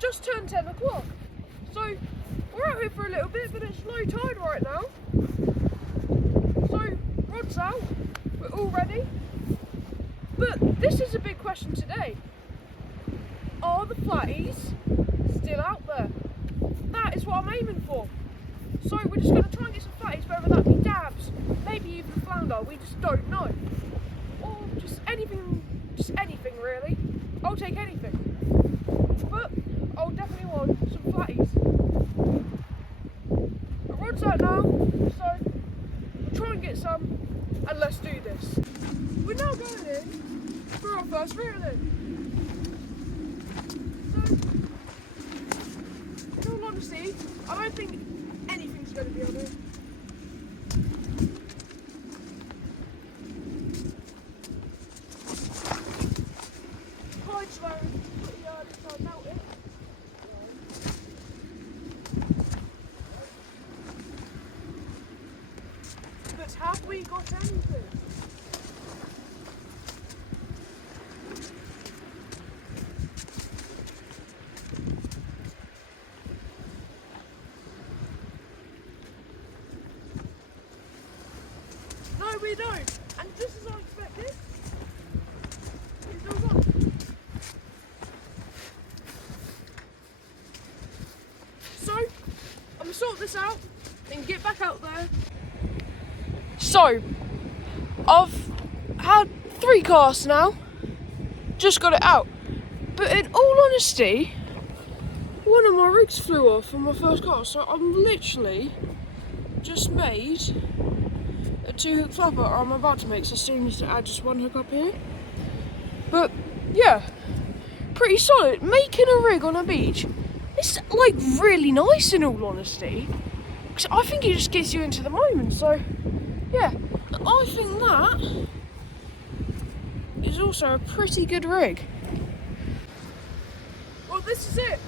just turned 10 o'clock. So we're out here for a little bit, but it's low tide right now. So rod's out, we're all ready. But this is a big question today. Are the flatties still out there? That is what I'm aiming for. So we're just going to try and get some flatties, whether that be dabs, maybe even flounder, we just don't know. Or just anything really. I'll take anything. But I'll definitely want some flatties. The rod's out now, so we'll try and get some, and let's do this. We're now going in for our first reeling. So, in all honesty, I don't think anything's going to be on it. Quite slow, pretty early, so I doubt it. But have we got anything? No, we don't. And just as I expected, it's all gone. So, I'm going to sort this out and get back out there. So, I've had 3 casts now, just got it out. But in all honesty, one of my rigs flew off on my first cast, so I'm literally just made a 2-hook flapper, or I'm about to make, so I still need to add just 1 hook up here. But yeah, pretty solid. Making a rig on a beach, it's like really nice in all honesty, because I think it just gets you into the moment. So yeah, I think that is also a pretty good rig. Well, this is it.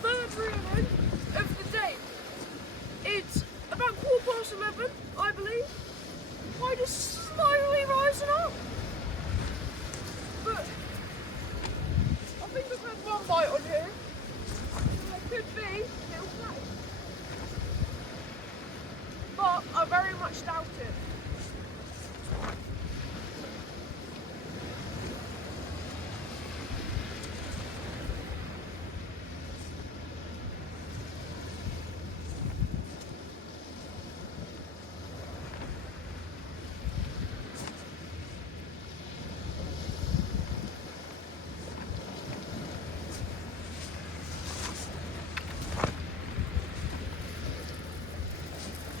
Third reeling of the day. It's about 11:15, I believe. I just slowly rising up. But I think I've had 1 bite on here. There could be still flat. But I very much doubt it.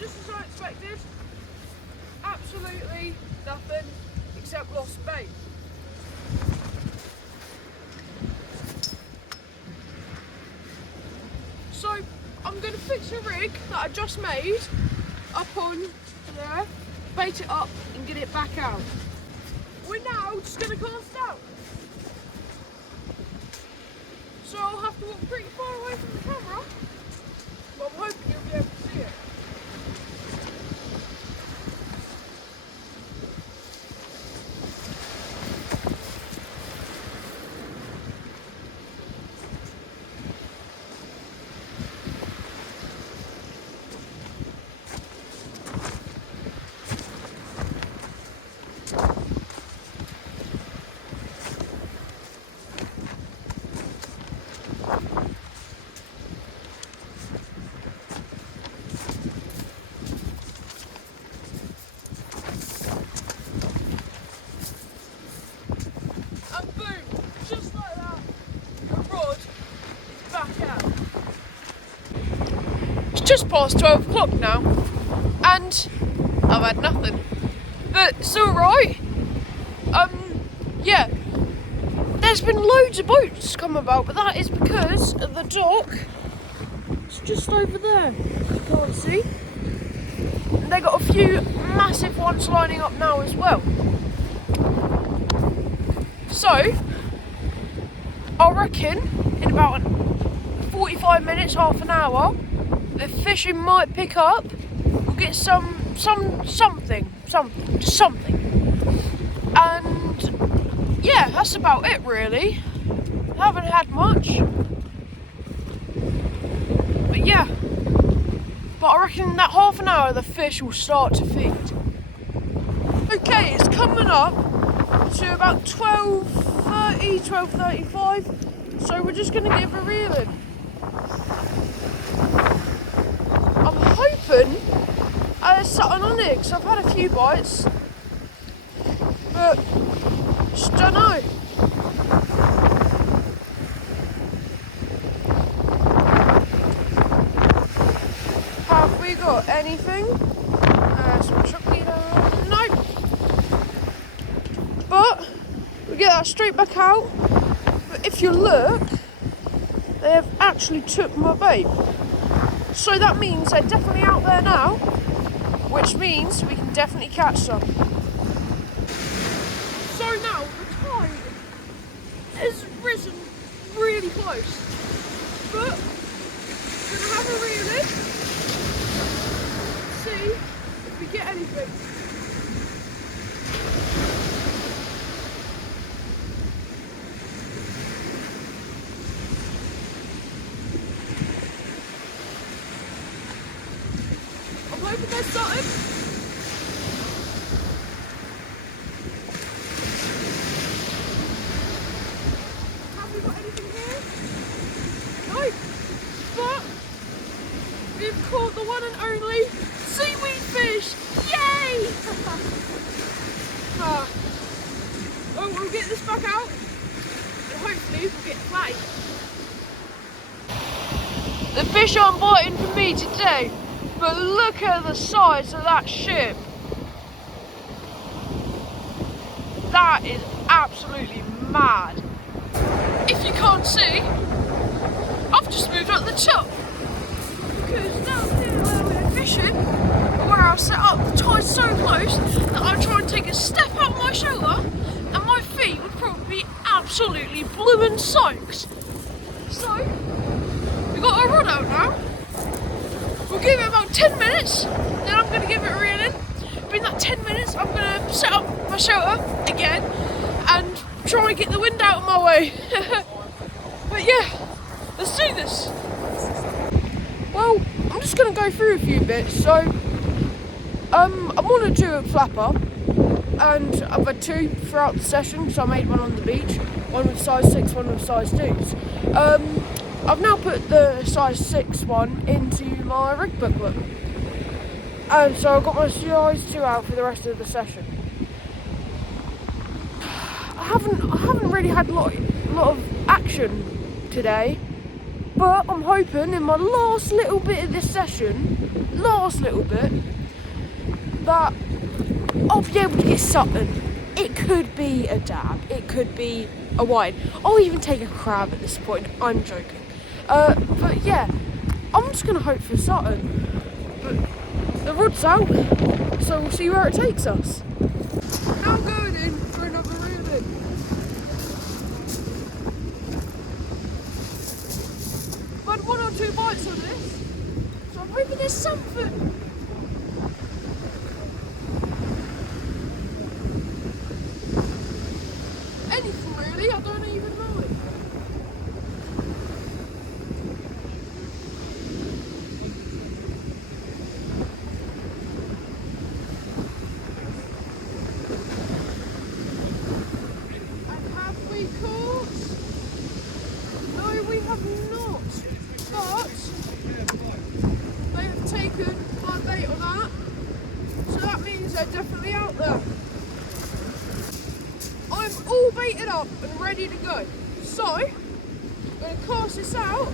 Just as I expected, absolutely nothing except lost bait. So I'm going to fix a rig that I just made up on there, bait it up and get it back out. We're now just going to cast out. So I'll have to walk pretty far away from the camera, but I'm hoping you'll be able to see it. Just past 12 o'clock now, and I've had nothing, but it's alright. Yeah, there's been loads of boats come about, but that is because the dock is just over there, you can't see. And they got a few massive ones lining up now as well. So I reckon in about 45 minutes, half an hour, the fishing might pick up. We'll get something. And yeah, that's about it really. Haven't had much. But yeah. But I reckon in that half an hour the fish will start to feed. Okay, it's coming up to about 12:30, 12:35. So we're just going to give a reel in. I'm hoping there's something on it because I've had a few bites. But just don't know. Have we got anything? Some chocolate? No. But we get that straight back out. But if you look, they have actually took my bait. So that means they're definitely out there now, which means we can definitely catch some. So now the tide has risen really close, but we're going to have a reel in, see if we get anything. I'm hoping there's something. We've caught the one and only seaweed fish! Yay! Oh, we'll get this back out and hopefully we'll get flatty. The fish aren't biting for me today, but look at the size of that ship. That is absolutely mad. If you can't see, I've just moved up the top. Because down here where we're fishing, where I set up, the tide's so close that I try and take a step out my shoulder and my feet would probably be absolutely bloomin' soaked. So, we've got our rod out now. We'll give it about 10 minutes, then I'm going to give it a reel in. But in that 10 minutes, I'm going to set up my shelter again and try and get the wind out of my way. But yeah, let's do this. Well, I'm just going to go through a few bits. So, I'm on a 2 flapper, and I've had 2 throughout the session. So I made one on the beach, one with size 6, one with size 2s. I've now put the size 6 one into my rig booklet, and so I've got my size 2 out for the rest of the session. I haven't really had a lot of action today. But I'm hoping in my last little bit of this session, that I'll be able to get something. It could be a dab, it could be a wine. I'll even take a crab at this point, I'm joking. But yeah, I'm just going to hope for something. But the rod's out, so we'll see where it takes us. Now I'm going in for another reel in. I've had 1 or 2 bites on this, so I'm hoping there's something. Anything really, I don't even know it. And have we caught? No, we have not. But they have taken my bait on that, so that means they're definitely out there. I'm all baited up and ready to go. So, I'm going to cast this out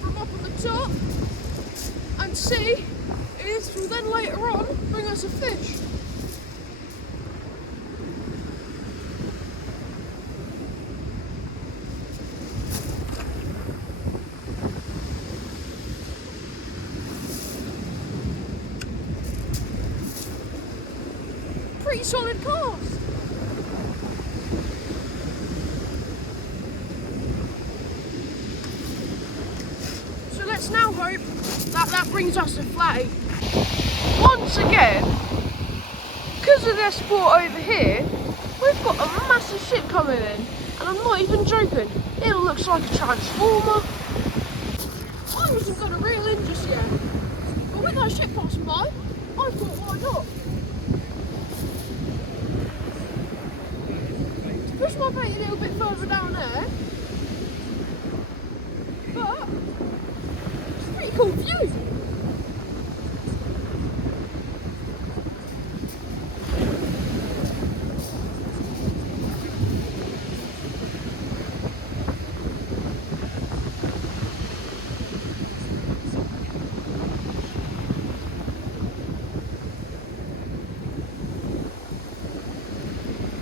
from up on the top and see if this will then later on bring us a fish. Pretty solid cast. So let's now hope that that brings us a flatty. Once again, because of their sport over here, we've got a massive ship coming in. And I'm not even joking, it looks like a transformer. I wasn't going to reel in just yet, but with that ship passing by, I thought, why not? Push my bait a little bit further down there, but it's a pretty cool view.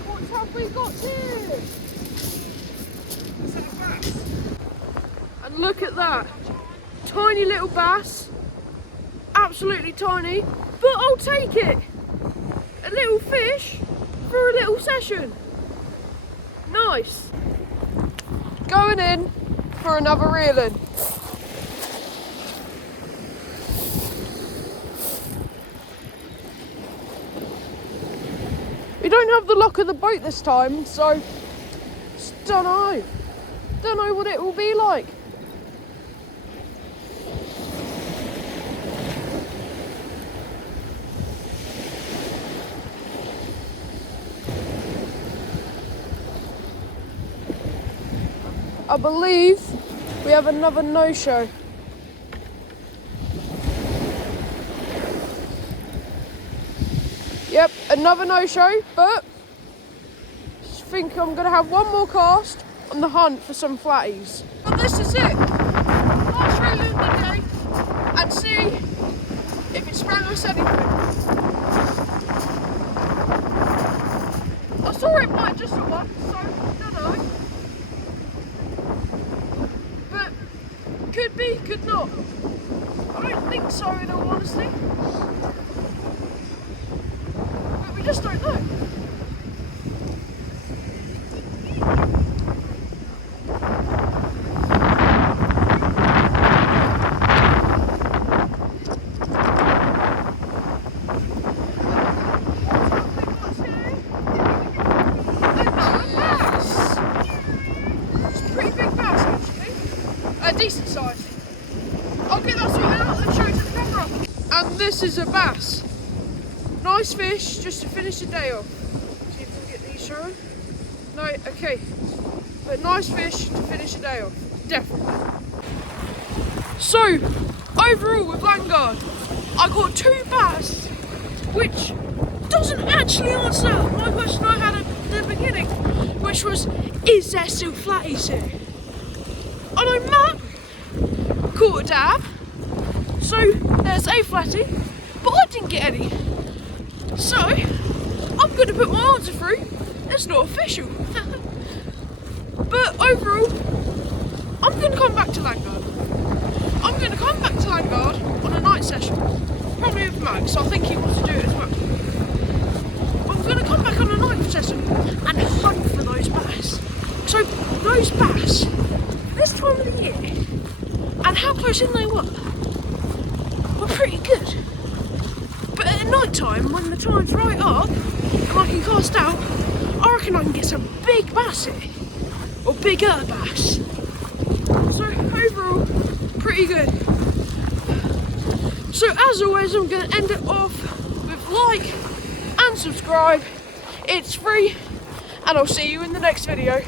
What have we got here? And look at that, tiny little bass, absolutely tiny, but I'll take it. A little fish for a little session. Nice. Going in for another reel in. We don't have the lock of the boat this time, so don't know what it will be like. I believe we have another no-show. Yep, another no-show, but I think I'm going to have one more cast on the hunt for some flatties. But this is it. Last reel in the day and see if it sprang us anything. I saw it bite just at once, so don't know. But could be, could not. I don't think so in all honesty. But we just don't know. Decent size. I'll get that sorted out and show it to the camera. And this is a bass. Nice fish just to finish the day off. See if we can get these shown. No, okay. But nice fish to finish the day off. Definitely. So, overall with Landguard, I got 2 bass, which doesn't actually answer my question I had at the beginning, which was, is there still flatties here? I know Matt caught a dab, so there's a flatty, but I didn't get any. So I'm going to put my answer through. It's not official. But overall, I'm going to come back to Landguard. I'm going to come back to Landguard on a night session, probably with Max. I think he wants to do it as well. I'm going to come back on a night session and hunt for those bass. So those bass, this time of the year, and how close in they were pretty good. But at night time, when the tide's right up and I can cast out, I reckon I can get some big bass here, or bigger bass. So overall, pretty good. So as always, I'm going to end it off with like and subscribe. It's free, and I'll see you in the next video.